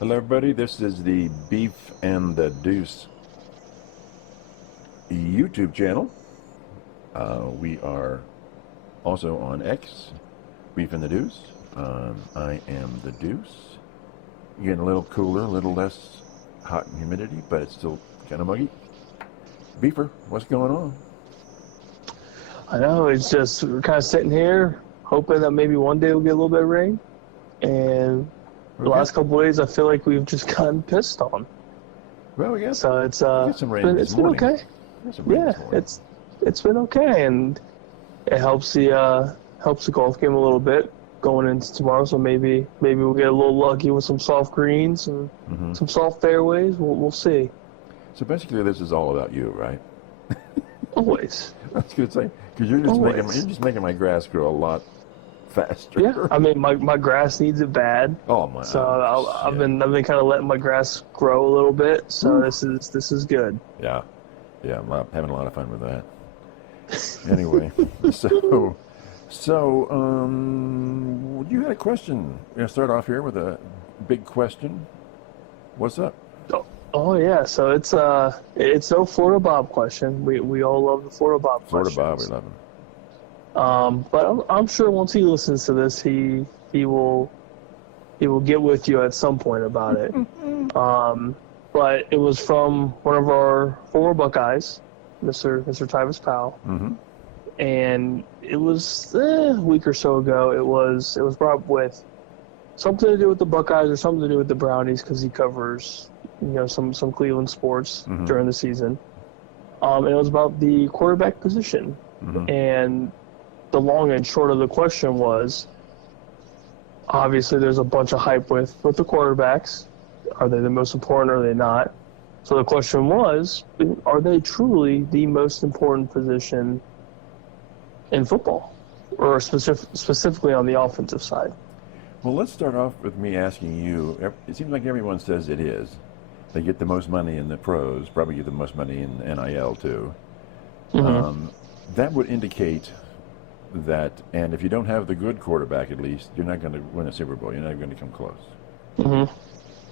Hello, everybody. This is the Beef and the Deuce YouTube channel. We are also on X, Beef and the Deuce. I am the Deuce. Getting a little cooler, a little less hot and humidity, but it's still kind of muggy. Beefer, what's going on? I know, it's just we're kind of sitting here hoping that maybe one day we'll get a little bit of rain. And the last couple of days, I feel like we've just gotten pissed on. Well, we got So it's some rain it's this been morning. okay. Yeah, it's been okay, and it helps the golf game a little bit going into tomorrow. So maybe we'll get a little lucky with some soft greens and some soft fairways. We'll see. So basically, this is all about you, right? Always. I was going to say, because you're just making my grass grow a lot faster. Yeah, I mean my grass needs it bad. Oh my! So I've been kind of letting my grass grow a little bit. So this is good. Yeah, I'm having a lot of fun with that. Anyway, so you had a question. We're gonna start off here with a big question. What's up? Oh yeah, so it's no Florida Bob question. We all love the Florida Bob questions. Florida Bob, we love him. But I'm sure once he listens to this, he will get with you at some point about it. But it was from one of our former Buckeyes, Mr. Tyvis Powell, and it was a week or so ago. It was brought up with something to do with the Buckeyes or something to do with the Brownies because he covers some Cleveland sports during the season. And it was about the quarterback position, and the long and short of the question was, obviously there's a bunch of hype with the quarterbacks. Are they the most important or are they not? So the question was, are they truly the most important position in football, or specifically on the offensive side? Well, let's start off with me asking you. It seems like everyone says it is. They get the most money in the pros, probably get the most money in NIL too. That would indicate that, and if you don't have the good quarterback, at least, you're not going to win a Super Bowl. You're not going to come close.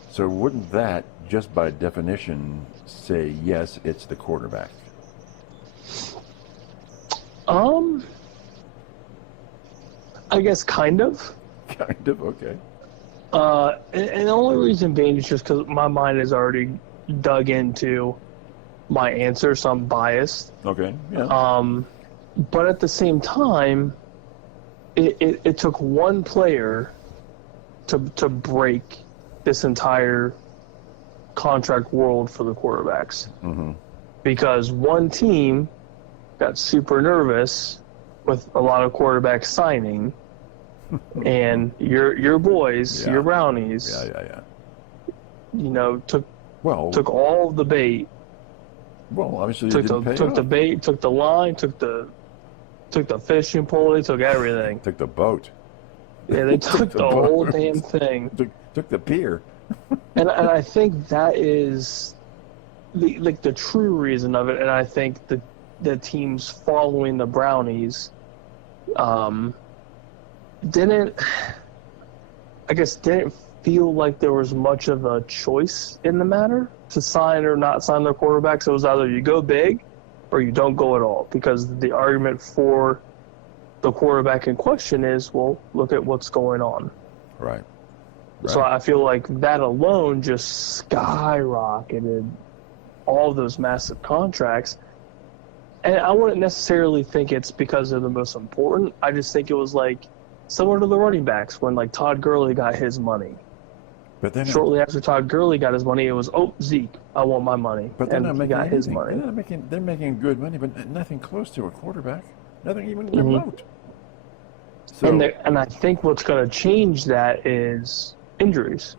So wouldn't that, just by definition, say, yes, it's the quarterback? I guess kind of. Kind of, okay. And the only reason being is just because my mind is already dug into my answer, so I'm biased. Okay, yeah. But at the same time, it took one player to break this entire contract world for the quarterbacks. Because one team got super nervous with a lot of quarterbacks signing, and your boys, your Brownies, took all of the bait. Well, obviously took the bait, took the line, took the fishing pole, they took everything. Took the boat. Yeah, they took the whole damn thing. Took the pier. and I think that is the true reason of it. And I think the teams following the Brownies didn't feel like there was much of a choice in the matter to sign or not sign their quarterbacks. It was either you go big or you don't go at all, because the argument for the quarterback in question is, well, look at what's going on. Right. So I feel like that alone just skyrocketed all of those massive contracts. And I wouldn't necessarily think it's because they're the most important. I just think it was like similar to the running backs when like Todd Gurley got his money. But then shortly after Todd Gurley got his money, it was, Zeke, I want my money. But they're not making his money. They're making good money, but nothing close to a quarterback. Nothing even remote. So, and I think what's going to change that is injuries.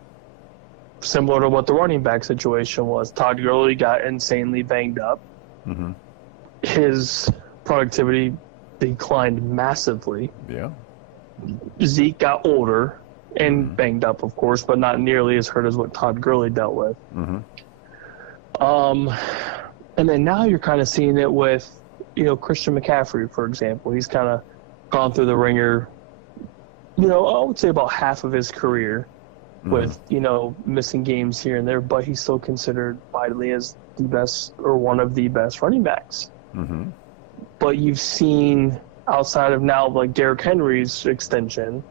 Similar to what the running back situation was. Todd Gurley got insanely banged up. His productivity declined massively. Yeah. Zeke got older and banged up, of course, but not nearly as hurt as what Todd Gurley dealt with. And then now you're kind of seeing it with, Christian McCaffrey, for example. He's kind of gone through the ringer, I would say about half of his career. with, missing games here and there, but he's still considered widely as the best or one of the best running backs. Mm-hmm. But you've seen, outside of now, like Derrick Henry's extension,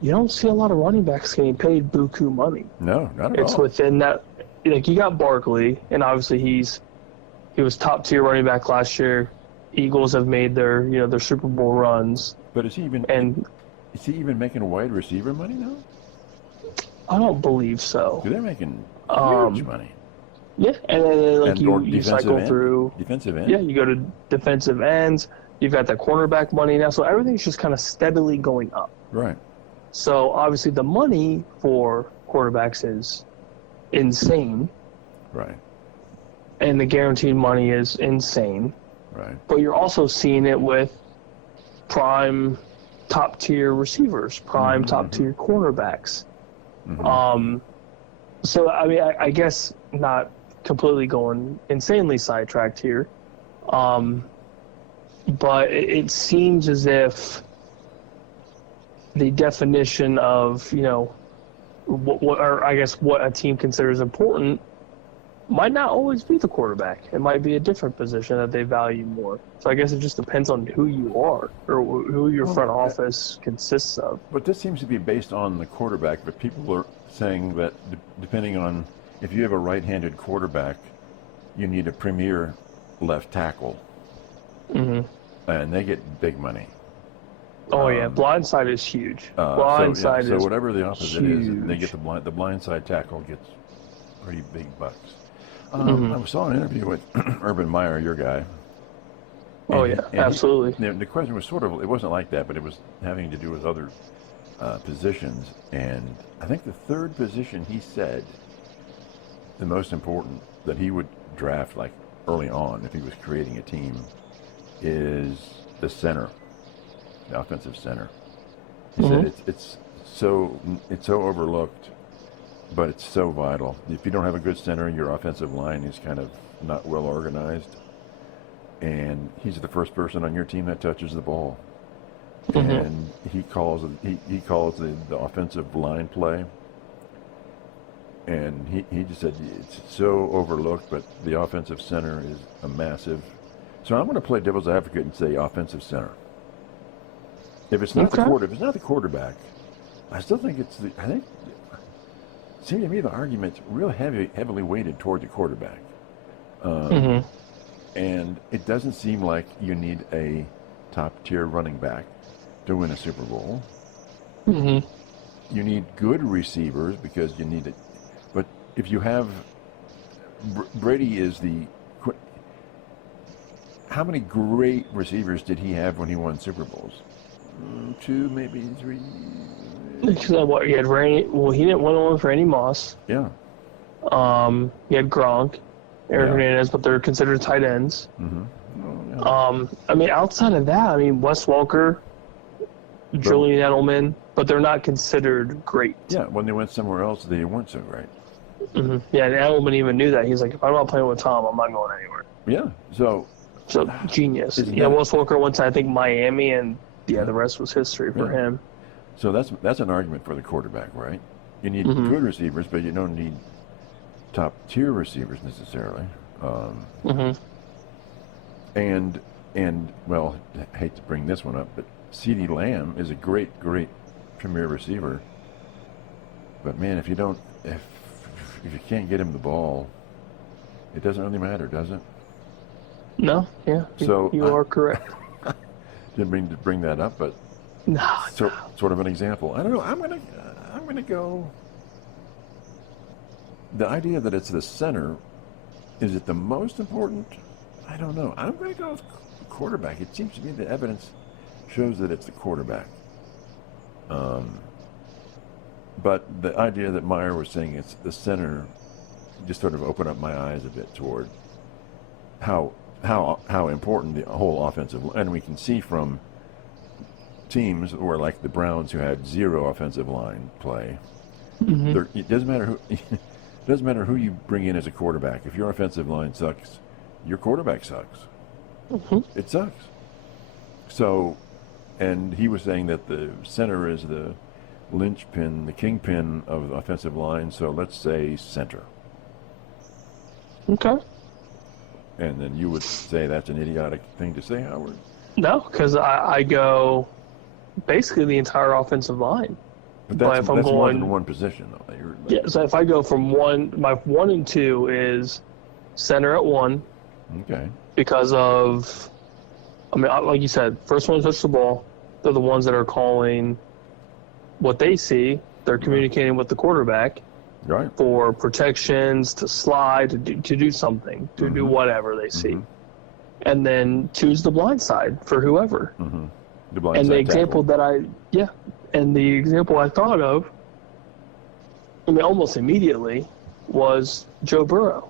you don't see a lot of running backs getting paid buku money. No, not at all. It's within that. Like, you got Barkley, and obviously he was top tier running back last year. Eagles have made their Super Bowl runs. But is he even making wide receiver money now? I don't believe so. They're making huge money. Yeah, and then you cycle through defensive end. Yeah, you go to defensive ends. You've got that cornerback money now, so everything's just kind of steadily going up. Right. So obviously the money for quarterbacks is insane. Right. And the guaranteed money is insane. Right. But you're also seeing it with prime top tier receivers, prime top tier cornerbacks. Mm-hmm. So I mean, I guess not completely going insanely sidetracked here, but it seems as if the definition of what a team considers important might not always be the quarterback. It might be a different position that they value more. So I guess it just depends on who you are or who your front office consists of. But this seems to be based on the quarterback, but people are saying that depending on if you have a right-handed quarterback, you need a premier left tackle. Mm-hmm. And they get big money. Oh, yeah. Blindside is huge. Blindside is so whatever the opposite huge. is, they get the blindside tackle gets pretty big bucks. Mm-hmm. I saw an interview with Urban Meyer, your guy. Oh, yeah, absolutely. The question was it wasn't like that, but it was having to do with other positions. And I think the third position he said, the most important that he would draft like early on if he was creating a team, is the center, the offensive center. He said it's so overlooked, but it's so vital. If you don't have a good center, your offensive line is kind of not well organized. And he's the first person on your team that touches the ball. Mm-hmm. And he calls the offensive line play. And he just said it's so overlooked, but the offensive center is a massive. So I'm going to play devil's advocate and say offensive center. If it's not the quarterback, I still think it seems to me the argument's real heavily weighted toward the quarterback. And it doesn't seem like you need a top-tier running back to win a Super Bowl. Mm-hmm. You need good receivers because you need it. But if you have Brady is the... How many great receivers did he have when he won Super Bowls? 2, maybe 3. What, he had Randy? Well, he didn't win one for Randy Moss. Yeah. He had Gronk, Aaron Hernandez, but they're considered tight ends. Mm-hmm. Oh, yeah. I mean, outside of that, Wes Welker, Julian Edelman, but they're not considered great. Yeah, when they went somewhere else, they weren't so great. Mm-hmm. Yeah, and Edelman even knew that. He's like, if I'm not playing with Tom, I'm not going anywhere. Yeah, so genius. Wes Welker went to, I think, Miami, and the rest was history for him. So that's an argument for the quarterback, right? You need good receivers, but you don't need top-tier receivers necessarily. And well, I hate to bring this one up, but CeeDee Lamb is a great premier receiver. But man, if you can't get him the ball, it doesn't really matter, does it? No, yeah. So you are correct. Didn't mean to bring that up, but sort of an example. I don't know. I'm gonna go. The idea that it's the center, is it the most important? I don't know. I'm going to go with quarterback. It seems to me the evidence shows that it's the quarterback. But the idea that Meyer was saying it's the center just sort of opened up my eyes a bit toward how important the whole offensive, and we can see from teams where like the Browns who had 0 offensive line play. Mm-hmm. It doesn't matter who. It doesn't matter who you bring in as a quarterback. If your offensive line sucks, your quarterback sucks. Mm-hmm. It sucks. So, and he was saying that the center is the linchpin, the kingpin of the offensive line. So let's say center. Okay. And then you would say that's an idiotic thing to say, Howard? No, because I go basically the entire offensive line. But that's if I'm more going, than one position, though. Yeah, so if I go from my 1 and 2 is center at 1. Okay. Because of, I mean, like you said, first one to touch the ball, they're the ones that are calling what they see. They're communicating with the quarterback. Right. For protections, to slide, to do something, to do whatever they see. And then 2's the blind side for whoever. The blind and side the example tackle. and the example I thought of, I mean, almost immediately, was Joe Burrow.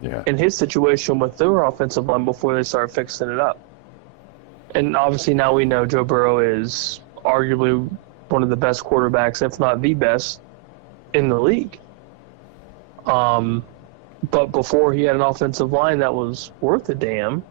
Yeah. In his situation with their offensive line before they started fixing it up. And obviously now we know Joe Burrow is arguably one of the best quarterbacks, if not the best, in the league. But before he had an offensive line that was worth a damn,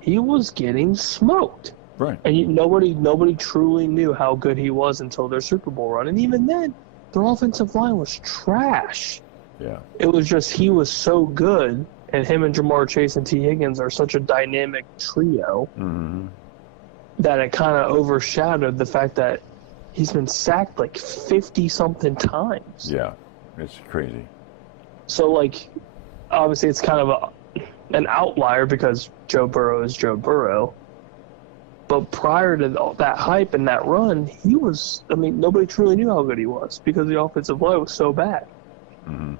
he was getting smoked. Right. And nobody truly knew how good he was until their Super Bowl run. And even then, their offensive line was trash. Yeah. It was just he was so good, and him and Jamar Chase and T. Higgins are such a dynamic trio that it kind of overshadowed the fact that he's been sacked like 50-something times. Yeah, it's crazy. So, like, obviously it's kind of an outlier because Joe Burrow is Joe Burrow. But prior to that hype and that run, he was, I mean, nobody truly knew how good he was because the offensive line was so bad. And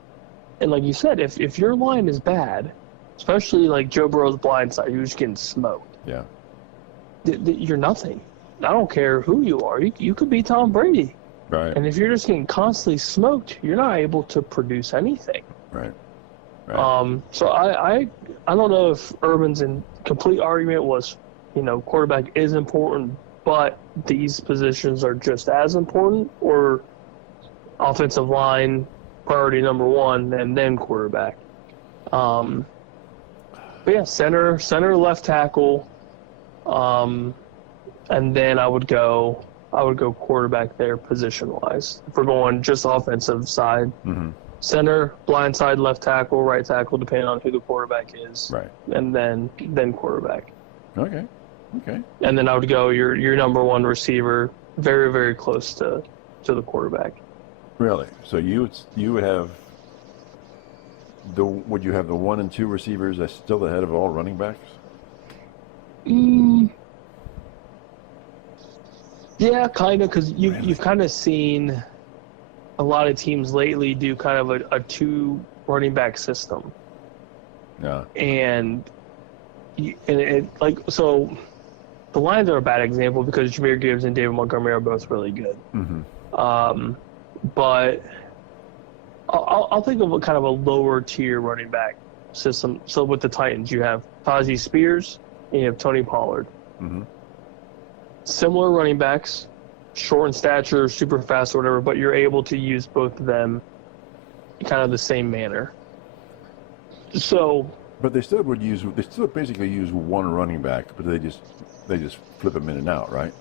like you said, if your line is bad, especially like Joe Burrow's blind side, he was getting smoked. Yeah. You're nothing. I don't care who you are. You could be Tom Brady. Right. And if you're just getting constantly smoked, you're not able to produce anything. Right. So I don't know if Urban's in complete argument was, quarterback is important, but these positions are just as important, or offensive line priority number 1 and then quarterback. But yeah, center, left tackle, and then I would go quarterback there position wise. If we're going just offensive side, center, blind side, left tackle, right tackle, depending on who the quarterback is. Right. And then quarterback. Okay. And then I would go your number 1 receiver, very, very close to the quarterback. Really? So you would have would you have the 1 and 2 receivers as still ahead of all running backs? Yeah, kind of, because you've kind of seen a lot of teams lately do kind of a 2 running back system. Yeah. And so the Lions are a bad example because Jahmyr Gibbs and David Montgomery are both really good. But I'll think of a kind of a lower tier running back system. So with the Titans, you have Tajee Spears and you have Tony Pollard. Similar running backs, short in stature, super fast or whatever, but you're able to use both of them in kind of the same manner. So, but they still basically use 1 running back, but they just flip them in and out, right?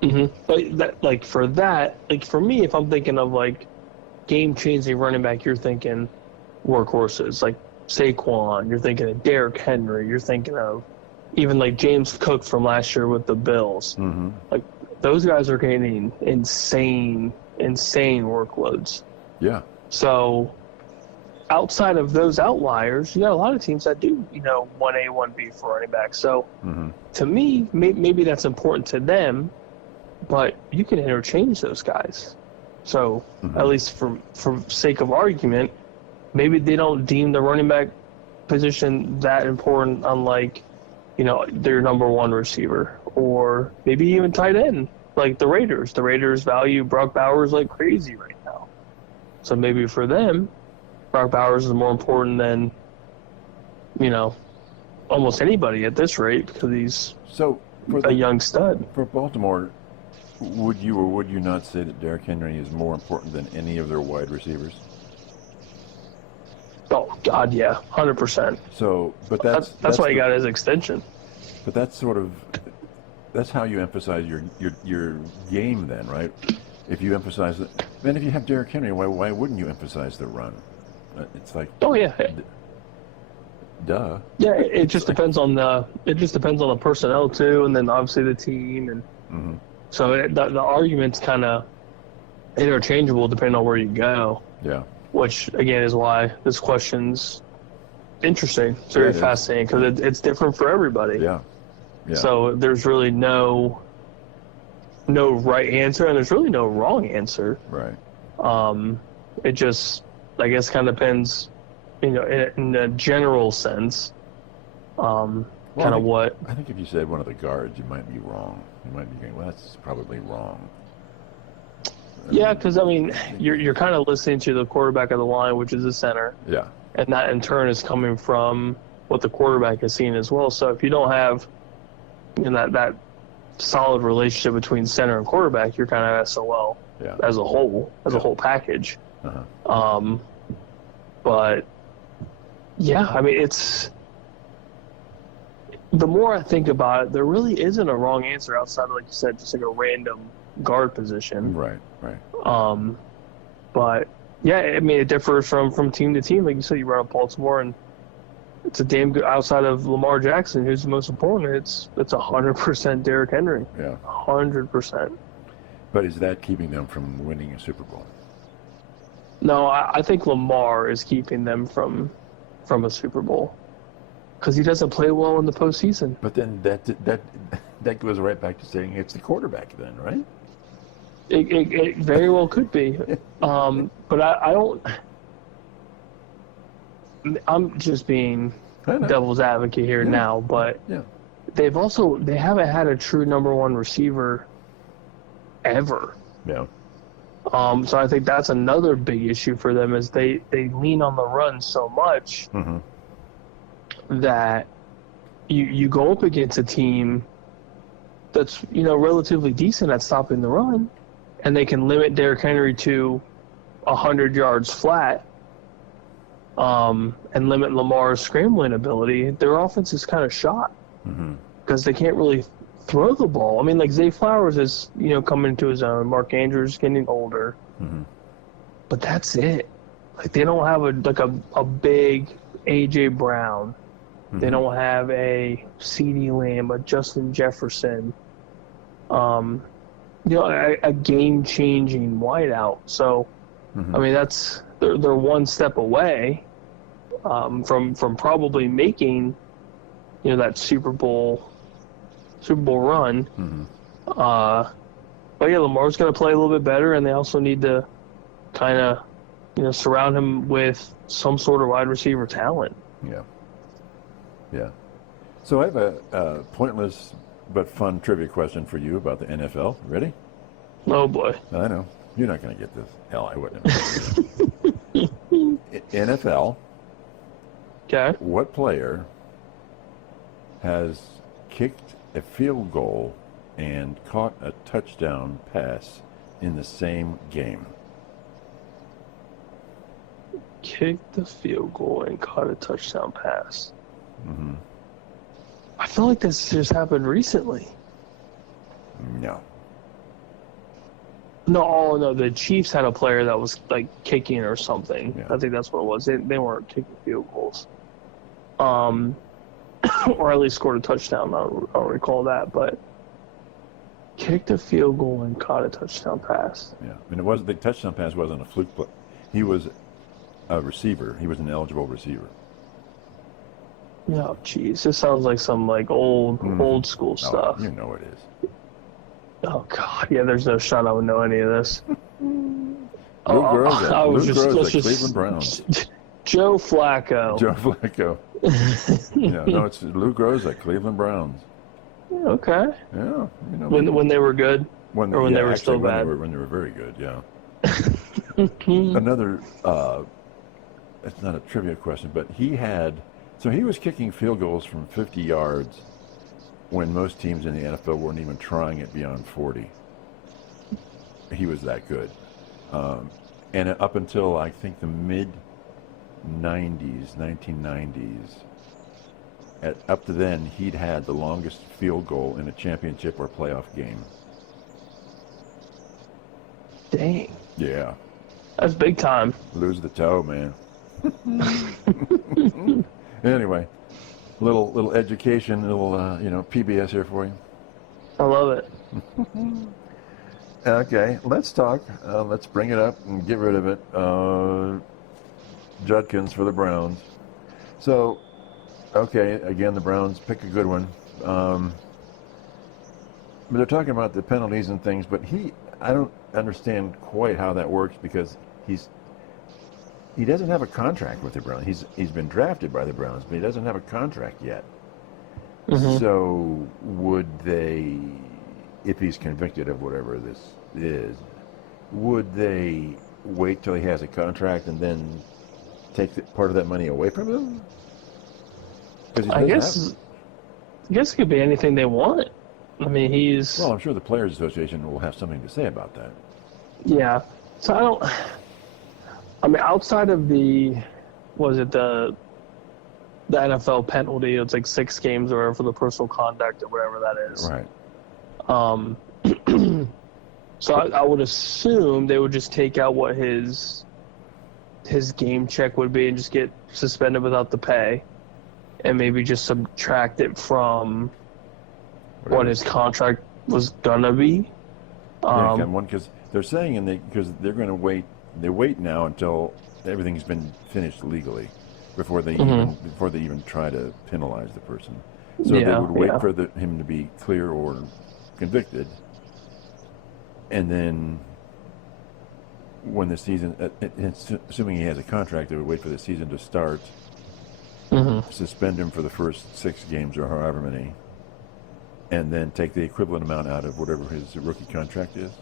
But for me, if I'm thinking of like game-changing running back, you're thinking workhorses like Saquon. You're thinking of Derrick Henry. You're thinking of even like James Cook from last year with the Bills. Like those guys are getting insane workloads. Yeah. So outside of those outliers, you got a lot of teams that do 1A, 1B for running back. So to me, maybe that's important to them. But you can interchange those guys. So at least for sake of argument, maybe they don't deem the running back position that important, unlike their number 1 receiver, or maybe even tight end, like the Raiders. The Raiders value Brock Bowers like crazy right now. So maybe for them, Brock Bowers is more important than almost anybody at this rate because he's a young stud. For Baltimore, would you or would you not say that Derrick Henry is more important than any of their wide receivers? Oh God, yeah, 100%. So, but that's why he got his extension. But that's how you emphasize your game then, right? if you emphasize it, then if you have Derrick Henry, why wouldn't you emphasize the run? It's like, oh yeah, duh. yeah. It just depends on the personnel too, and then obviously the team, and so the argument's kind of interchangeable depending on where you go. Yeah. Which again is why this question's interesting. It's very fascinating because it's different for everybody. Yeah. Yeah. So there's really no right answer, and there's really no wrong answer. Right. It just, I guess, kind of depends, in a general sense, kind of what. I think if you said one of the guards, you might be wrong. You might be going, well, that's probably wrong. Yeah, because I mean, you're kind of listening to the quarterback of the line, which is the center. Yeah. And that in turn is coming from what the quarterback has seen as well. So if you don't have, that solid relationship between center and quarterback, you're kind of SOL as a whole, a whole package. But yeah, I mean, it's, the more I think about it, there really isn't a wrong answer outside of, like you said, just like a random guard position. Right. But yeah, I mean, it differs from team to team. Like you said, you run up Baltimore, and it's a damn good, outside of Lamar Jackson, who's the most important. It's 100% Derrick Henry. Yeah. 100%. But is that keeping them from winning a Super Bowl? No, I think Lamar is keeping them from a Super Bowl because he doesn't play well in the postseason. But then that goes right back to saying it's the quarterback then, right? It very well could be. But I don't. I'm just being devil's advocate here now, but they haven't had a true number one receiver ever. Yeah. So I think that's another big issue for them is they lean on the run so much that you go up against a team that's relatively decent at stopping the run, and they can limit Derrick Henry to 100 yards flat, and limit Lamar's scrambling ability. Their offense is kind of shot because they can't really throw the ball. I mean, like Zay Flowers is coming into his own. Mark Andrews is getting older, but that's it. Like they don't have a big AJ Brown. They don't have a CeeDee Lamb, a Justin Jefferson. A game-changing wideout. So, I mean, they're one step away from probably making that Super Bowl run. But yeah, Lamar's going to play a little bit better, and they also need to kind of surround him with some sort of wide receiver talent. Yeah. So I have a pointless but fun trivia question for you about the NFL. Ready? Oh boy. I know. You're not going to get this. Hell, I wouldn't. NFL. Okay. What player has kicked a field goal and caught a touchdown pass in the same game? Kicked the field goal and caught a touchdown pass. I feel like this just happened recently. No. No, the Chiefs had a player that was like kicking or something. Yeah. I think that's what it was. They weren't kicking field goals. Or at least scored a touchdown. I don't recall that, but kicked a field goal and caught a touchdown pass. Yeah, and the touchdown pass wasn't a fluke play. He was a receiver. He was an eligible receiver. Oh, jeez. This sounds like some old school stuff. You know it is. Oh, God. Yeah, there's no shot I would know any of this. Lou Groza, Cleveland Browns. Joe Flacco. No, it's Lou Groza, Cleveland Browns. Okay. Yeah. When they were good? When they were still bad? When they were very good, yeah. Another, it's not a trivia question, but he was kicking field goals from 50 yards when most teams in the NFL weren't even trying it beyond 40. He was that good. And up until, I think, the mid-90s, 1990s, up to then, he'd had the longest field goal in a championship or playoff game. Dang. Yeah. That's big time. Lose the toe, man. Anyway, little education, little PBS here for you. I love it. Okay, let's talk. Let's bring it up and get rid of it. Judkins for the Browns. So, okay, again, the Browns, pick a good one. But they're talking about the penalties and things, but I don't understand quite how that works because he doesn't have a contract with the Browns. He's been drafted by the Browns, but he doesn't have a contract yet. Mm-hmm. So would they, if he's convicted of whatever this is, would they wait till he has a contract and then take part of that money away from him? I guess it could be anything they want. I mean, Well, I'm sure the Players Association will have something to say about that. Yeah. So outside of the NFL penalty, it's like 6 games or whatever for the personal conduct or whatever that is. Right. So I would assume they would just take out what his game check would be and just get suspended without the pay, and maybe just subtract it from what his contract was gonna be. Because they're saying because they're going to wait. They wait now until everything's been finished legally before they even try to penalize the person. So they would wait for him to be clear or convicted, and then when the season, assuming he has a contract, they would wait for the season to start, suspend him for the first 6 games or however many, and then take the equivalent amount out of whatever his rookie contract is,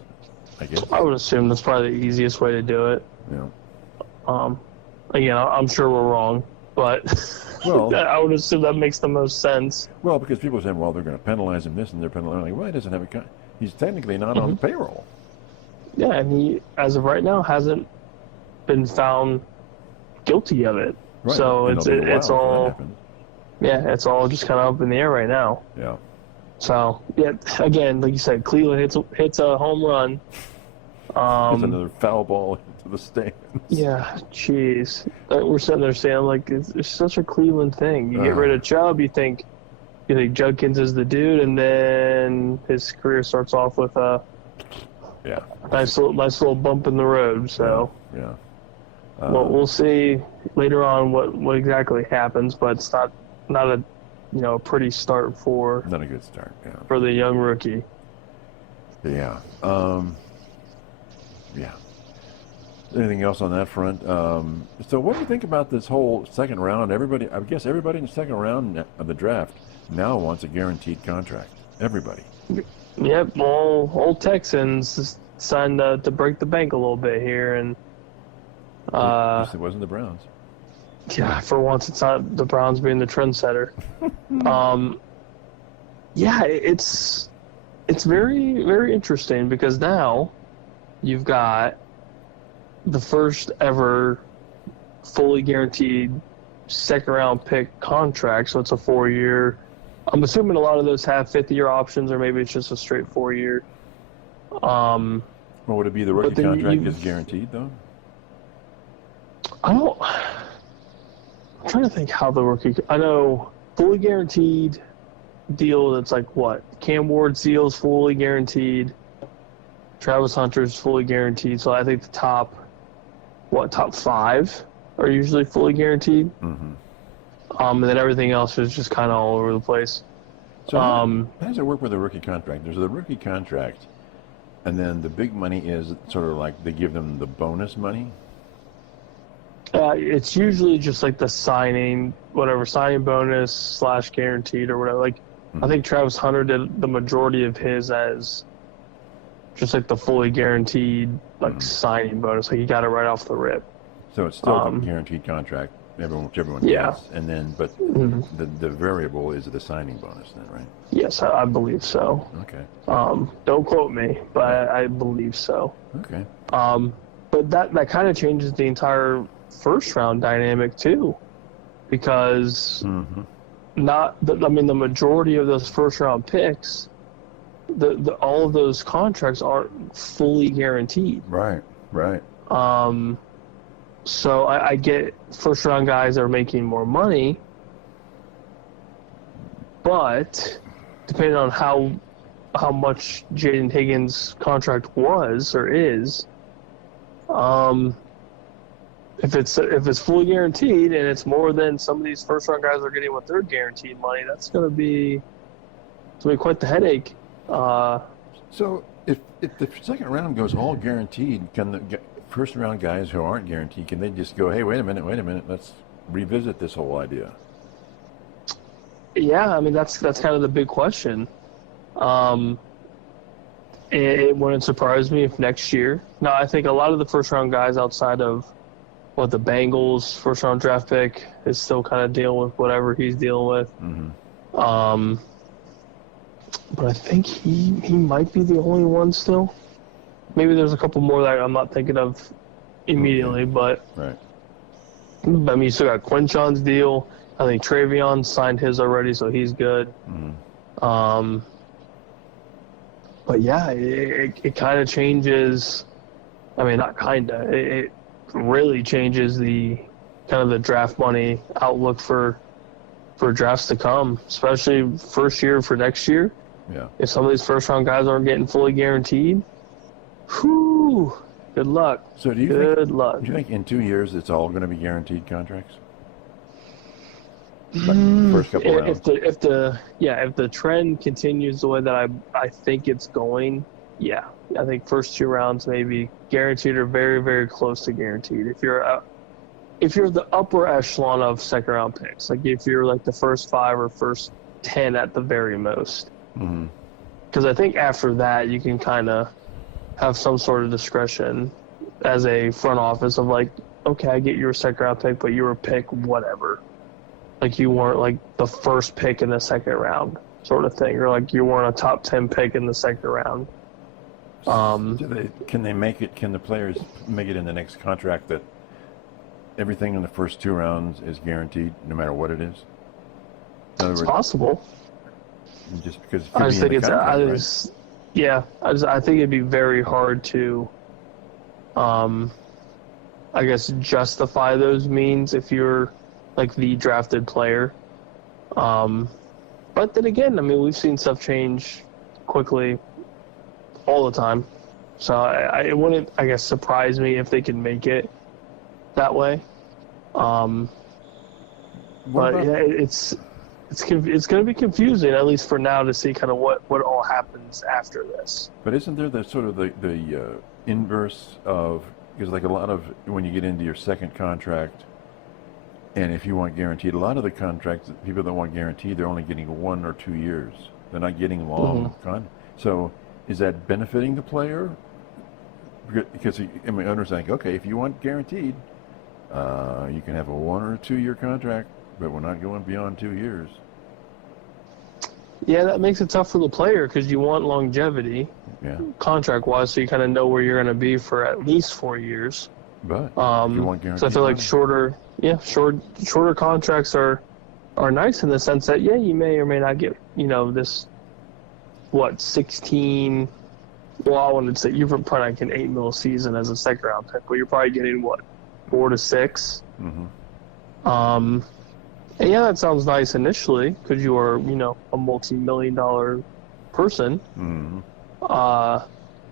I guess. I would assume that's probably the easiest way to do it. Yeah. Again, I'm sure we're wrong, but I would assume that makes the most sense. Well, because people are saying, well, they're going to penalize him this and they're penalizing him. Well, he doesn't have a he's technically not on the payroll. Yeah, and he, as of right now, hasn't been found guilty of it. Right. So it's all it's all just kind of up in the air right now. Yeah. So again, like you said, Cleveland hits a home run. It's another foul ball into the stands. Yeah, jeez. We're sitting there saying, like, it's such a Cleveland thing. You get rid of Chubb, you think Judkins is the dude, and then his career starts off with a nice little bump in the road. So we'll see later on what exactly happens, but it's not a pretty start for not a good start for the young rookie. Yeah. Anything else on that front? So what do you think about this whole second round? I guess everybody in the second round of the draft now wants a guaranteed contract. Everybody. Yep. Well, old Texans signed to break the bank a little bit here, and it wasn't the Browns. Yeah, for once it's not the Browns being the trendsetter. It's very, very interesting because now you've got the first ever fully guaranteed second round pick contract. So it's a 4-year. I'm assuming a lot of those have 5th-year options, or maybe it's just a straight 4-year. Well, would it be the rookie contract is guaranteed though? I'm trying to think how the rookie. I know fully guaranteed deal. That's like what Cam Ward's deal is fully guaranteed. Travis Hunter's fully guaranteed. So I think the top 5 are usually fully guaranteed. Mm-hmm. And then everything else is just kind of all over the place. So how does it work with a rookie contract? There's the rookie contract, and then the big money is sort of like they give them the bonus money. It's usually just like the signing bonus / guaranteed or whatever. Like, I think Travis Hunter did the majority of his as just like the fully guaranteed signing bonus. Like he got it right off the rip. So it's still a guaranteed contract, which everyone gets. And then, but the variable is the signing bonus then, right? Yes, I believe so. Okay. Don't quote me, but I believe so. Okay. But that kind of changes the entire first round dynamic too, because the majority of those first round picks all of those contracts aren't fully guaranteed. Right. So I get first round guys are making more money, but depending on how much Jaden Higgins' contract was or is, if it's fully guaranteed and it's more than some of these first round guys are getting with their guaranteed money, that's gonna be quite the headache. So if the second round goes all guaranteed, can the first round guys who aren't guaranteed, can they just go, hey, wait a minute, let's revisit this whole idea? Yeah, I mean that's kind of the big question. It wouldn't surprise me if next year. No, I think a lot of the first round guys outside of the Bengals first round draft pick is still kind of dealing with whatever he's dealing with. Mm-hmm. But I think he might be the only one still. Maybe there's a couple more that I'm not thinking of immediately, but right. I mean, you still got Quinshon's deal. I think Travion signed his already, so he's good. Mm-hmm. But yeah, it kind of changes. I mean, not kind of. It really changes the kind of the draft money outlook for drafts to come, especially first year for next year. Yeah. If some of these first round guys aren't getting fully guaranteed, whew, good luck. So do you think in 2 years it's all going to be guaranteed contracts? First couple rounds. If the trend continues the way that I think it's going, yeah, I think first 2 rounds maybe guaranteed or very, very close to guaranteed. If you're the upper echelon of second round picks, like if you're like the first 5 or first 10 at the very most, because I think after that you can kind of have some sort of discretion as a front office of like, okay, I get your second round pick, but you were pick whatever. Like you weren't like the first pick in the second round sort of thing, or like you weren't a top 10 pick in the second round. Can the players make it in the next contract that everything in the first 2 rounds is guaranteed no matter what it is? In other it's words, possible. Just because I just think it's right? Yeah, I think it'd be very hard to I guess justify those means if you're like the drafted player. But then again, I mean, we've seen stuff change quickly all the time. So it wouldn't, I guess, surprise me if they could make it that way. But yeah, it's going to be confusing, at least for now, to see kind of what all happens after this. But isn't there the sort of the inverse of, because like a lot of, when you get into your second contract, and if you want guaranteed, a lot of the contracts, people that want guaranteed, they're only getting 1 or 2 years. They're not getting long. So is that benefiting the player? Because I mean, owners think, okay, if you want guaranteed, you can have a 1 or 2 year contract, but we're not going beyond 2 years. Yeah, that makes it tough for the player because you want longevity, contract-wise, so you kind of know where you're going to be for at least 4 years. But you want guaranteed. So I feel like shorter contracts are nice in the sense that you may or may not get this 16. Well, I wanted to say you're probably not getting $8 million a season as a second round pick, but you're probably getting 4 to 6. And yeah, that sounds nice initially because you are a multi-million-dollar person. But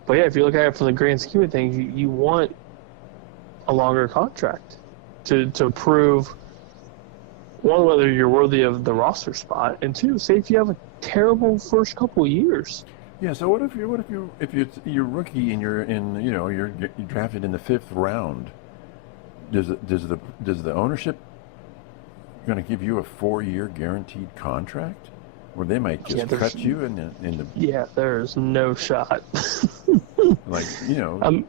yeah, if you look at it from the grand scheme of things, you want a longer contract to prove, one, whether you're worthy of the roster spot, and two, say if you have a terrible first couple of years. Yeah. So what if you're rookie and you're drafted in the 5th round? Does the ownership going to give you a 4-year guaranteed contract, or they might just cut you in the? Yeah, there's no shot. Like you know what I mean?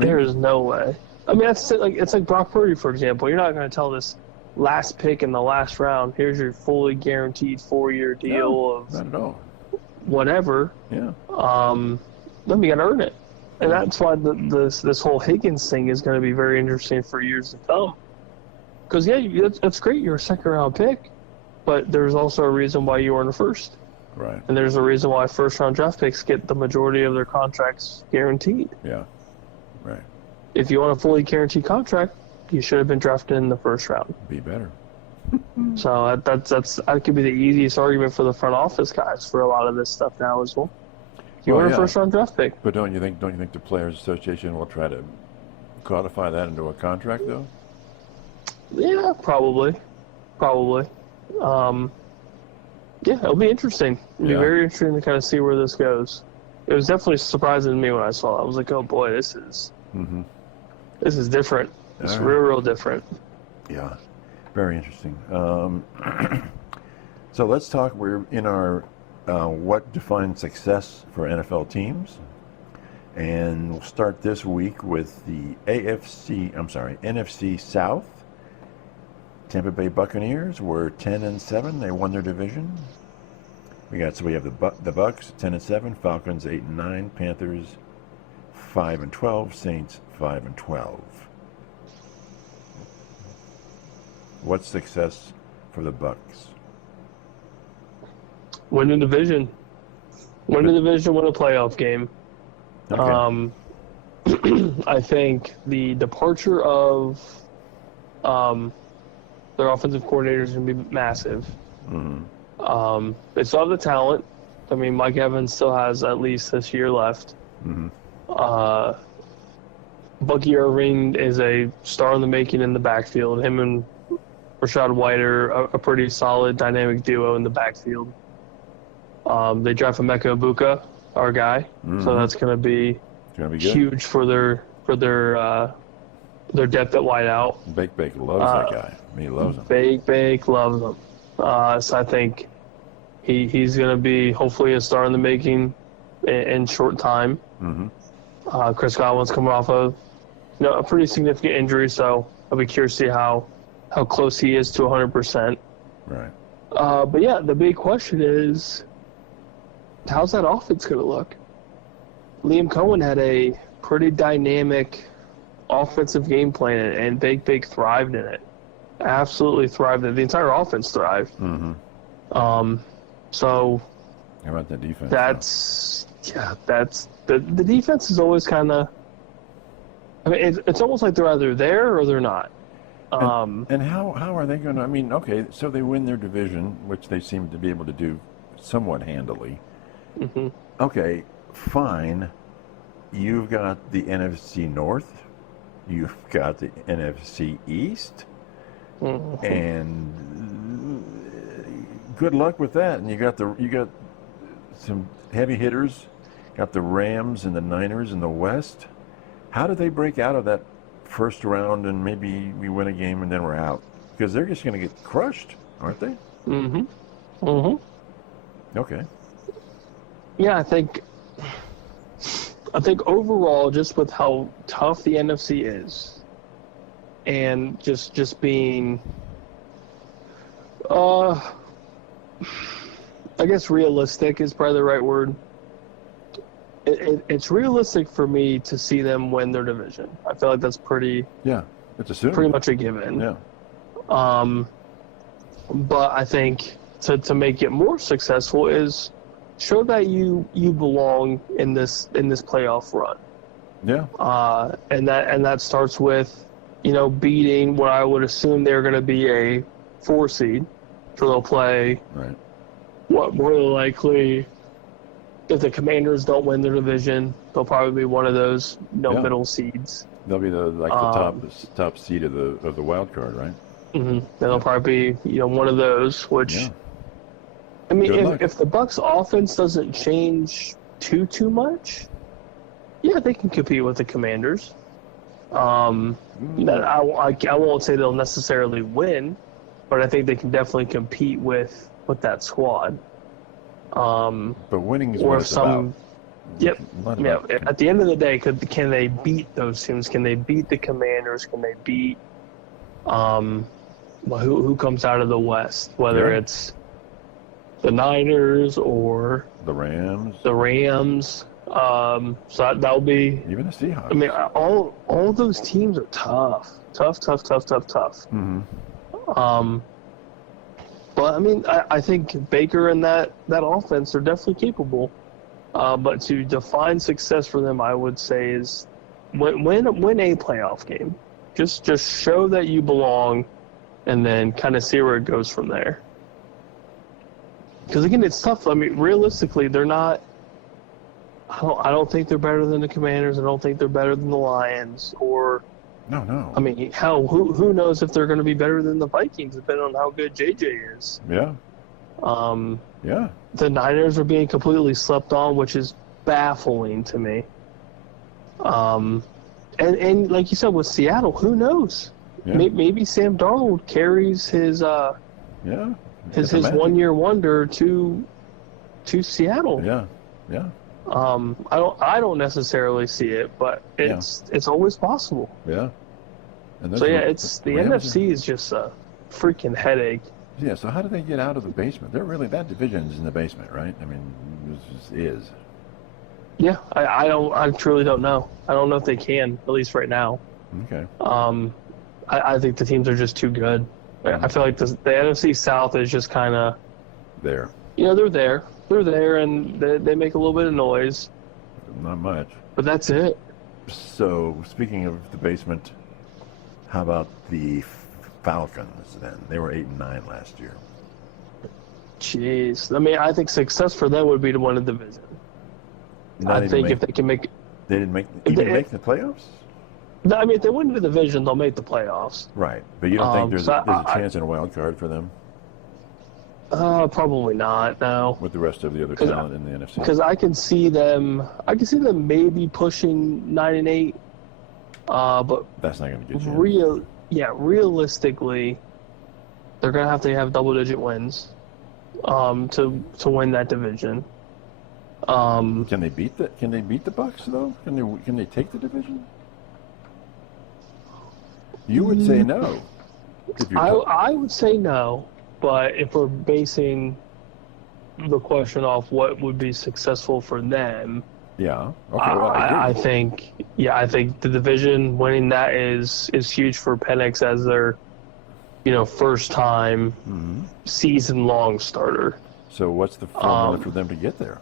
There is no way. I mean, it's like Brock Purdy, for example. You're not going to tell this last pick in the last round, here's your fully guaranteed 4-year deal of not at all. Whatever. Yeah. Then you got to earn it, and that's why this whole Higgins thing is going to be very interesting for years to come. Because that's great. You're a second round pick, but there's also a reason why you weren't a first. Right. And there's a reason why first-round draft picks get the majority of their contracts guaranteed. Yeah. Right. If you want a fully guaranteed contract, you should have been drafted in the first round. Be better. So that could be the easiest argument for the front office guys for a lot of this stuff now as well. You want a first-round draft pick. But don't you think the Players Association will try to codify that into a contract, though? Yeah, probably. Yeah, it'll be interesting. It'll be very interesting to kind of see where this goes. It was definitely surprising to me when I saw it. I was like, oh boy, this is different. It's real different. Yeah, very interesting. So let's talk. We're in our what defines success for NFL teams, and we'll start this week with the NFC South. Tampa Bay Buccaneers were 10-7. They won their division. We have the Bucks 10-7, Falcons 8-9, Panthers 5-12, Saints 5-12. What's success for the Bucks? Win the division. Win a playoff game. Okay. I think the departure of their offensive coordinator is going to be massive. Mm-hmm. They still have the talent. I mean, Mike Evans still has at least this year left. Mm-hmm. Bucky Irving is a star in the making in the backfield. Him and Rashad White are a pretty solid dynamic duo in the backfield. They draft Emeka Egbuka, our guy, so that's going to be huge for their depth at wideout. Bake loves that guy. He loves him. Bake loves him. So I think he's going to be hopefully a star in the making in short time. Mm-hmm. Chris Godwin's coming off of a pretty significant injury, so I'll be curious to see how close he is to 100%. Right. But yeah, the big question is, how's that offense going to look? Liam Cohen had a pretty dynamic offensive game plan, and Bake thrived in it. Absolutely thrived in it. The entire offense thrived. Mm-hmm. So how about the defense? That's the defense is always kind of. I mean, it's almost like they're either there or they're not. And how are they going to? I mean, okay, so they win their division, which they seem to be able to do somewhat handily. Mm-hmm. Okay, fine. You've got the NFC North. You've got the NFC East. Mm-hmm. And good luck with that. And you got some heavy hitters. Got the Rams and the Niners in the West. How do they break out of that first round and maybe we win a game and then we're out? Because they're just going to get crushed, aren't they? Mm-hmm. Mm-hmm. Okay. Yeah, I think overall, just with how tough the NFC is, and just being, I guess realistic is probably the right word. It's realistic for me to see them win their division. I feel like that's pretty much a given. Yeah. But I think to make it more successful is show that you belong in this playoff run. Yeah. And that starts with beating what I would assume they're going to be a 4 seed, so they'll play. Right. What more than likely, if the Commanders don't win their division, they'll probably be one of those middle seeds. They'll be the top seed of the wild card, right? Mm-hmm. They'll probably be one of those. Which, yeah. I mean, if the Bucs offense doesn't change too much, yeah, they can compete with the Commanders. I won't say they'll necessarily win, but I think they can definitely compete with that squad. But winning is what it's about. Yep. Yeah. At the end of the day, can they beat those teams? Can they beat the Commanders? Can they beat who comes out of the West? Whether it's the Niners or the Rams. So that'll be even the Seahawks. I mean, all of those teams are tough. Mm-hmm. But I mean, I think Baker and that offense are definitely capable. But to define success for them, I would say is win a playoff game. Just show that you belong, and then kind of see where it goes from there. Because again, it's tough. I mean, realistically, they're not. I don't think they're better than the Commanders. I don't think they're better than the Lions. Or No. I mean, who knows if they're going to be better than the Vikings, depending on how good JJ is. Yeah. Yeah. The Niners are being completely slept on, which is baffling to me. And like you said with Seattle, who knows? Yeah. Maybe Sam Darnold carries his his 1 year wonder to Seattle. Yeah. I don't necessarily see it, but it's always possible. Yeah. And So it's the NFC is just a freaking headache. Yeah. So how do they get out of the basement? They're really, that division is in the basement, right? I mean, it just is. Yeah, I truly don't know. I don't know if they can, at least right now. Okay. I think the teams are just too good. I feel like the NFC South is just kind of there. They're there. They're there, and they make a little bit of noise. Not much. But that's it. So, speaking of the basement, how about the Falcons then? They were 8-9 last year. Jeez. I mean, I think success for them would be to win a division. I think if they can make... They didn't make the playoffs? No, I mean, if they win the division, they'll make the playoffs. Right. But you don't think there's a chance in a wild card for them? Probably not, no. With the rest of the other talent in the NFC? Because I can see them maybe pushing 9-8. But that's not going to get you. Realistically, they're going to have double-digit wins to win that division. Can they beat the Bucks though? Can they take the division? You would say no. I would say no, but if we're basing the question off what would be successful for them, yeah. Okay. Well, I think the division winning that is huge for Penix as their first time season long starter. So what's the formula for them to get there?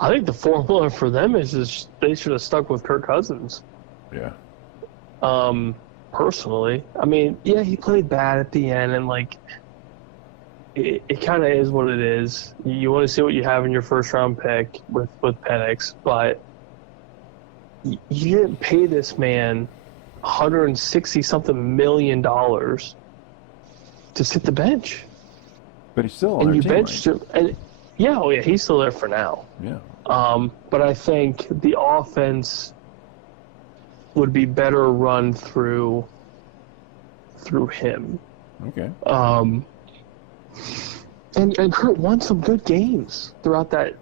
I think the formula for them is just they should have stuck with Kirk Cousins. Yeah. Personally, I mean, yeah, he played bad at the end, and it kind of is what it is. You want to see what you have in your first round pick with Penix, but you didn't pay this man $160-something million to sit the bench. But he's still on and their you team, benched right? him, and he's still there for now. Yeah. But I think the offense would be better run through him. Okay. And Kurt won some good games throughout that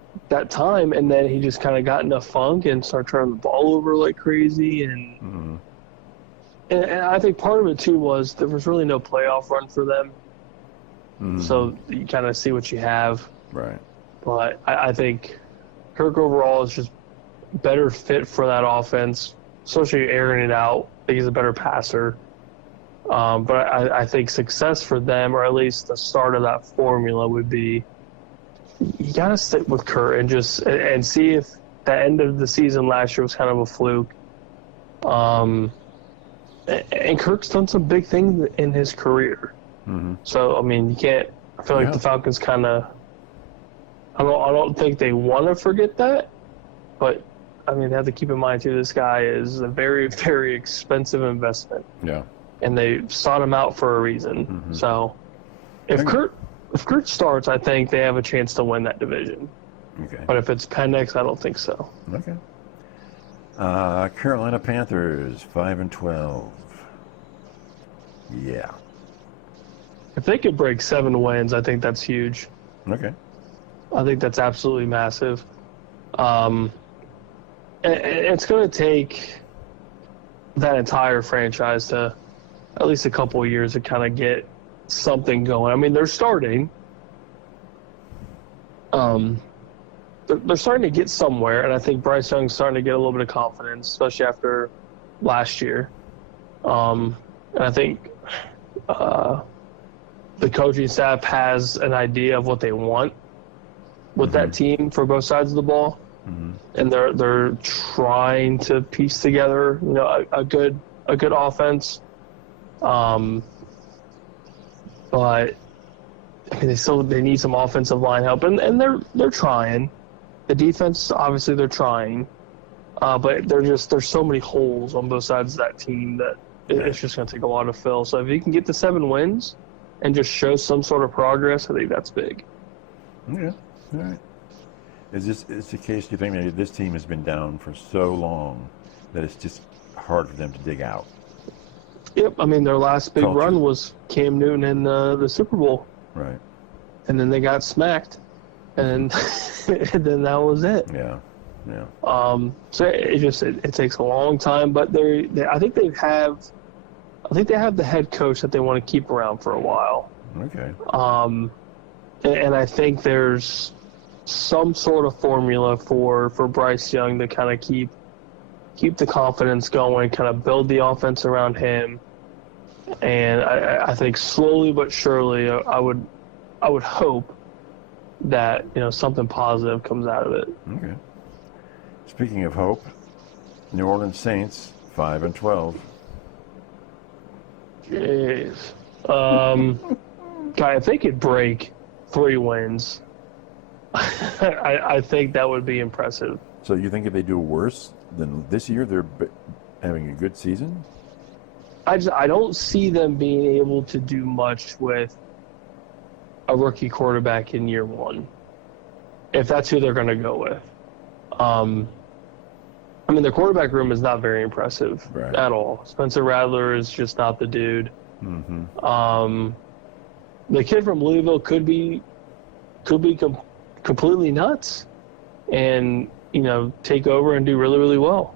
time, and then he just kind of got in a funk and started turning the ball over like crazy. And I think part of it too was there was really no playoff run for them. So you kind of see what you have. Right. But I think Kirk overall is just better fit for that offense, especially airing it out. I think he's a better passer. But I think success for them, or at least the start of that formula, would be you got to stick with Kurt and see if the end of the season last year was kind of a fluke. And Kirk's done some big things in his career. So, I mean, you can't – I feel like the Falcons kind of – I don't think they want to forget that, but, I mean, they have to keep in mind, too, this guy is a very, very expensive investment. Yeah. And they sought him out for a reason. So, if Kurt starts, I think they have a chance to win that division. Okay. But if it's Penix, I don't think so. Okay. Carolina Panthers, 5-12. Yeah. If they could break 7 wins, I think that's huge. Okay. I think that's absolutely massive. And it's going to take that entire franchise to at least a couple of years to kind of get something going. I mean, they're starting. They're starting to get somewhere, and I think Bryce Young's starting to get a little bit of confidence, especially after last year. And I think the coaching staff has an idea of what they want with that team for both sides of the ball, and they're trying to piece together, a good offense. But I mean, they need some offensive line help, and they're trying. The defense, obviously, they're trying, but there's so many holes on both sides of that team that it's just going to take a lot to fill. So if you can get to 7 wins and just show some sort of progress, I think that's big. Yeah, all right. Is the case, do you think maybe this team has been down for so long that it's just hard for them to dig out? Yep, I mean, their last big run was Cam Newton in the Super Bowl. Right. And then they got smacked, and then that was it. Yeah. So it takes a long time, but I think they have the head coach that they want to keep around for a while. Okay. And I think there's some sort of formula for Bryce Young to kind of keep the confidence going, kind of build the offense around him. And I think slowly but surely, I would hope that something positive comes out of it. Okay. Speaking of hope, New Orleans Saints 5-12. Jeez. God, if they could break 3 wins, I think that would be impressive. So you think if they do worse than this year, they're having a good season? I don't see them being able to do much with a rookie quarterback in year 1, if that's who they're going to go with. I mean, their quarterback room is not very impressive at all. Spencer Rattler is just not the dude. The kid from Louisville could be completely nuts and take over and do really, really well.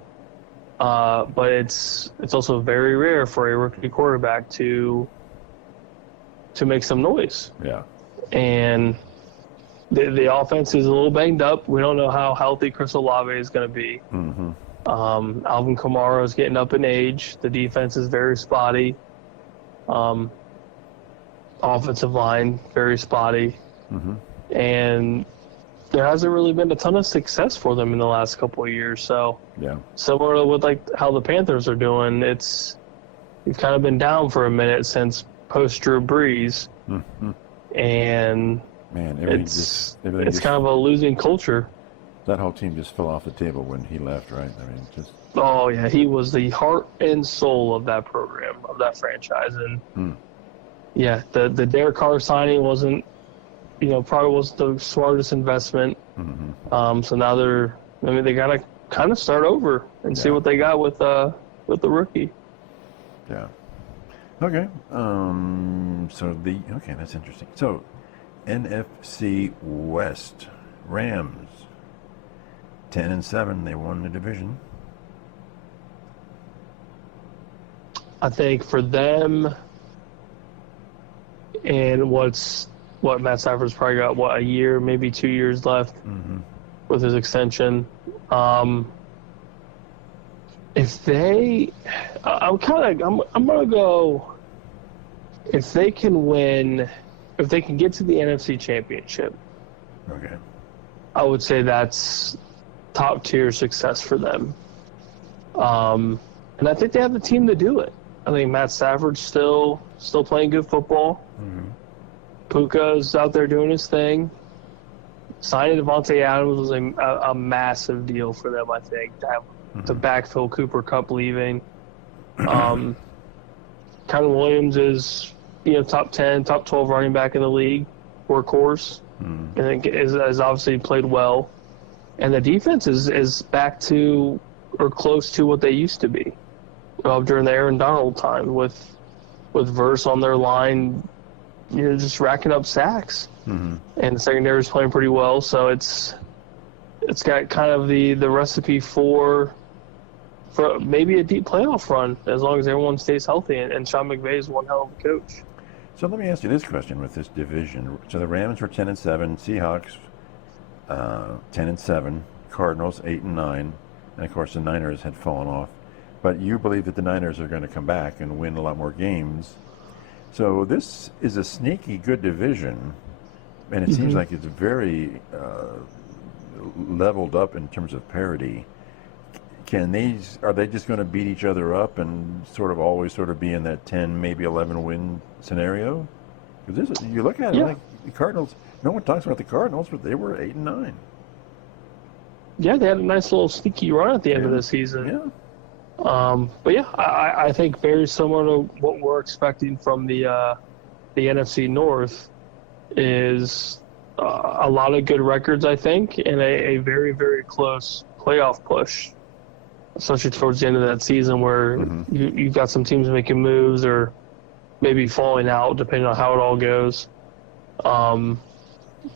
But it's also very rare for a rookie quarterback to make some noise. Yeah. And the offense is a little banged up. We don't know how healthy Chris Olave is going to be. Alvin Kamara is getting up in age. The defense is very spotty. Offensive line, very spotty. And there hasn't really been a ton of success for them in the last couple of years. So similar to with how the Panthers are doing, we've kind of been down for a minute since post Drew Brees. And man, it's kind of a losing culture. That whole team just fell off the table when he left, right? I mean, oh yeah, he was the heart and soul of that program, of that franchise, and yeah, the Derek Carr signing wasn't, probably wasn't the smartest investment. So now they gotta kind of start over and see what they got with the rookie. Yeah. Okay. That's interesting. So, NFC West, Rams, 10-7. They won the division. I think for them, and what Matt Stafford's probably got, a year, maybe 2 years left with his extension. If they, I'm gonna go. If they can win, if they can get to the NFC Championship, okay, I would say that's top tier success for them. And I think they have the team to do it. I think Matt Stafford's still playing good football. Puka's out there doing his thing. Signing Devontae Adams was a massive deal for them, I think, to have to backfill Cooper Kupp leaving. Kyron Williams is top 10, top 12 running back in the league, workhorse. I think has obviously played well. And the defense is back to or close to what they used to be during the Aaron Donald time with Verse on their line, just racking up sacks. And the secondary is playing pretty well, so it's got kind of the recipe for maybe a deep playoff run as long as everyone stays healthy, and Sean McVay is one hell of a coach. So let me ask you this question with this division. So the Rams were 10-7, Seahawks 10-7, Cardinals 8-9, and of course the Niners had fallen off. But you believe that the Niners are going to come back and win a lot more games. So this is a sneaky good division, and it seems like it's very leveled up in terms of parity. Are they just going to beat each other up and always be in that 10, maybe 11 win scenario? Because you look at it like the Cardinals. No one talks about the Cardinals, but they were 8-9. Yeah, they had a nice little sneaky run at the end of the season. Yeah. But yeah, I think very similar to what we're expecting from the NFC North is a lot of good records, I think, and a very, very close playoff push, especially towards the end of that season where you've got some teams making moves or maybe falling out depending on how it all goes. But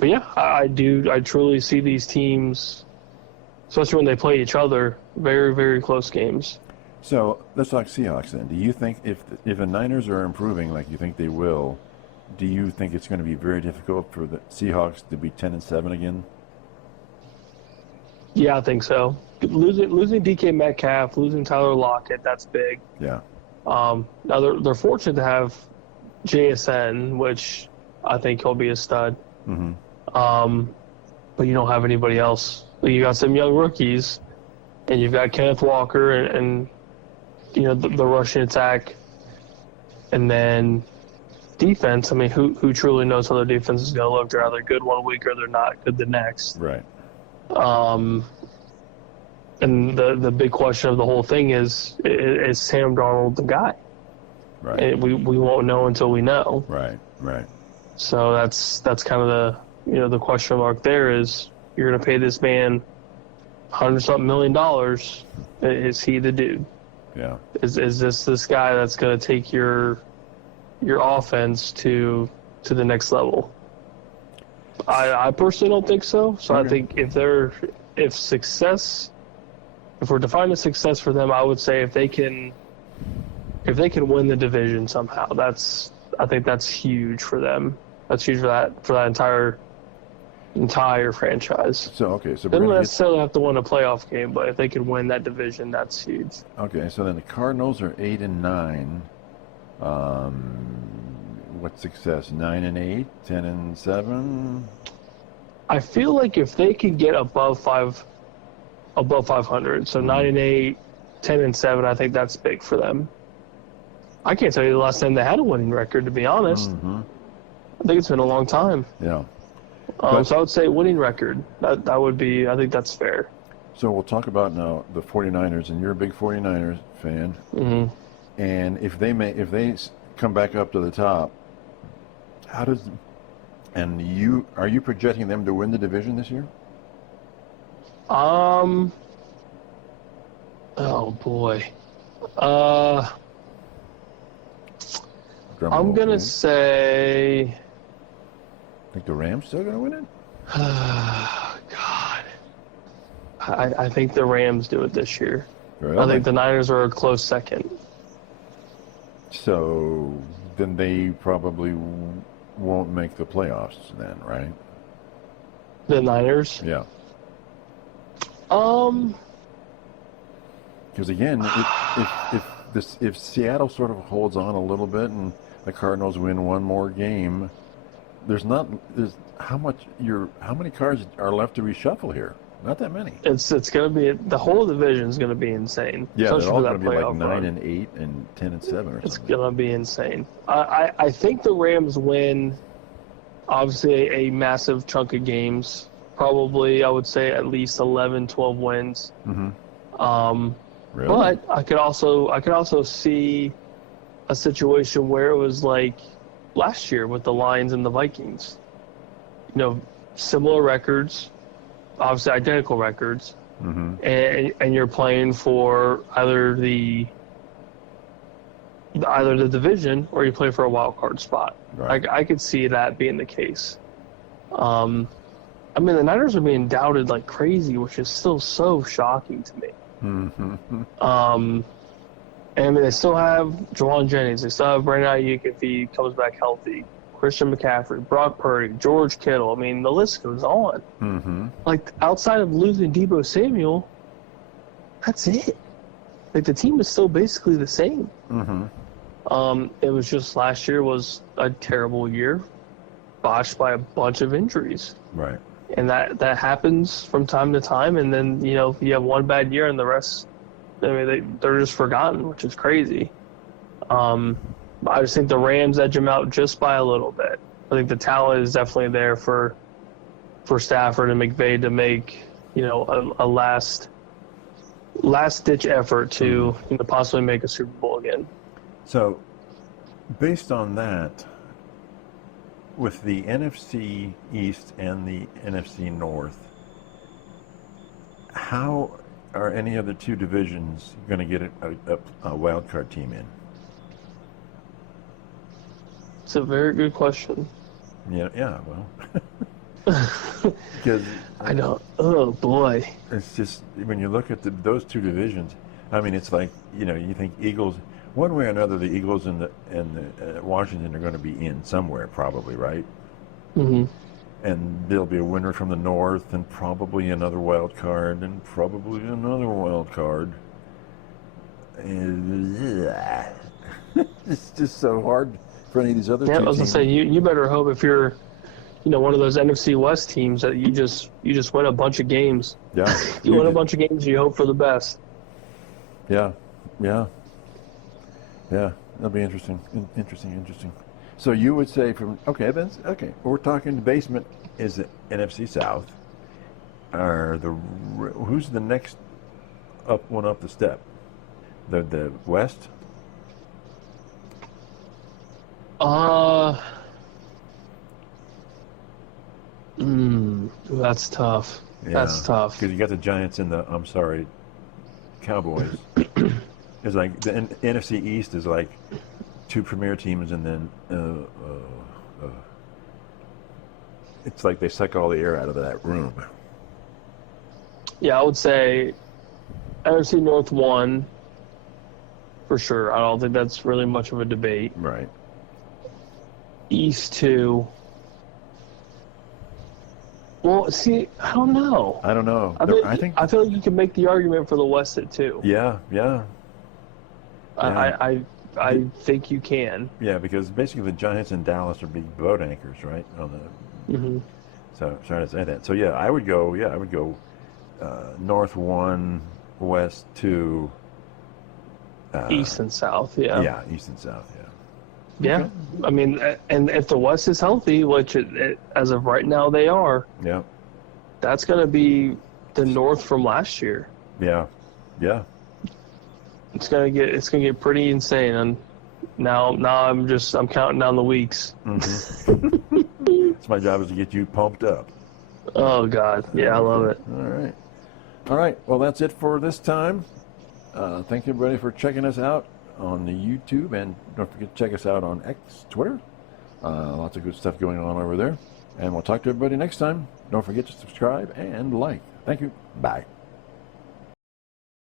yeah, I truly see these teams, especially when they play each other, very, very close games. So let's talk Seahawks then. Do you think if the Niners are improving like you think they will, do you think it's going to be very difficult for the Seahawks to be 10-7 again? Yeah, I think so. Losing DK Metcalf, losing Tyler Lockett, that's big. Yeah. Now they're fortunate to have JSN, which I think he'll be a stud. But you don't have anybody else. You got some young rookies, and you've got Kenneth Walker and the rushing attack, and then defense. I mean, who truly knows how their defense is going to look? They're either good one week or they're not good the next. Right. And the big question of the whole thing is Sam Darnold the guy? Right. And we won't know until we know. Right. So that's kind of the question mark there is you're going to pay this man $100-something million. Is he the dude? Yeah. Is this guy that's going to take your offense to the next level? I personally don't think so. So I think if we're defining success for them, I would say if they can win the division somehow, I think that's huge for them. That's huge for that entire franchise. So they don't necessarily have to win a playoff game, but if they can win that division, that's huge. Okay, so then the Cardinals are 8-9. What's success? 9-8, 10-7. I feel like if they could get above 500, so 9-8, 10-7, I think that's big for them. I can't tell you the last time they had a winning record, to be honest. I think it's been a long time. Yeah. So I would say winning record. That would be, I think that's fair. So we'll talk about now the 49ers, and you're a big 49ers fan. And if they come back up to the top, are you projecting them to win the division this year? Oh boy. I'm gonna say. Think the Rams still gonna win it? God. I think the Rams do it this year. Really? I think the Niners are a close second. So then they probably won't make the playoffs then, right? The Niners? Yeah. Because again, if Seattle sort of holds on a little bit and the Cardinals win one more game, how many cards are left to reshuffle here? Not that many. It's going to be the whole division is going to be insane. Yeah, they're all going to be like 9-8 and 10-7 or something. It's going to be insane. I think the Rams win. Obviously, a massive chunk of games. Probably, I would say at least 11, 12 wins. Really? But I could also see a situation where it was like last year with the Lions and the Vikings. Similar records, obviously identical records, and you're playing for either the division or you play for a wild card spot. Right. I could see that being the case. The Niners are being doubted like crazy, which is still so shocking to me. And they still have Jawan Jennings. They still have Brandon Ayuk if he comes back healthy. Christian McCaffrey, Brock Purdy, George Kittle. The list goes on. Like, outside of losing Deebo Samuel, that's it. Like, the team is still basically the same. It was just last year was a terrible year, botched by a bunch of injuries. Right. And that happens from time to time. And then, you have one bad year and the rest, they're just forgotten, which is crazy. I just think the Rams edge them out just by a little bit. I think the talent is definitely there for Stafford and McVay to make, a last ditch effort to possibly make a Super Bowl again. So, based on that, with the NFC East and the NFC North, how are any of the two divisions going to get a wild card team in? It's a very good question. Yeah, well, because I know. Oh boy, it's just when you look at those two divisions. I mean, it's like you think Eagles. One way or another, the Eagles and the Washington are going to be in somewhere, probably, right? Mm-hmm. And there'll be a winner from the North, and probably another wild card, and probably another wild card. And it's just so hard for any of these other two teams. I was teams. gonna say you better hope if you're, one of those NFC West teams that you just win a bunch of games. Yeah, you win a bunch of games. You hope for the best. Yeah. That'll be interesting. Interesting. So you would say we're talking the basement is the NFC South. Who's the next up the step? The West? That's tough. Yeah, that's tough. Because you got the Giants and the Cowboys. It's like the NFC East is like two premier teams, and then it's like they suck all the air out of that room. Yeah, I would say NFC North 1 for sure. I don't think that's really much of a debate. Right. East 2. Well, see, I don't know. I don't know. I feel like you can make the argument for the West at 2. Yeah. I think you can. Yeah, because basically the Giants and Dallas are big boat anchors, right? Mm-hmm. So sorry to say that. So yeah, I would go North 1, West 2. East and South, yeah. Yeah, East and South, yeah. Yeah, Okay. I mean, and if the West is healthy, which as of right now they are, Yeah. that's going to be the North from last year. Yeah. It's gonna get pretty insane, and now I'm counting down the weeks. Mm-hmm. It's my job is to get you pumped up. Oh God, yeah, I love it. All right. Well, that's it for this time. Thank you, everybody, for checking us out on the YouTube, and don't forget to check us out on X, Twitter. Lots of good stuff going on over there, and we'll talk to everybody next time. Don't forget to subscribe and like. Thank you. Bye.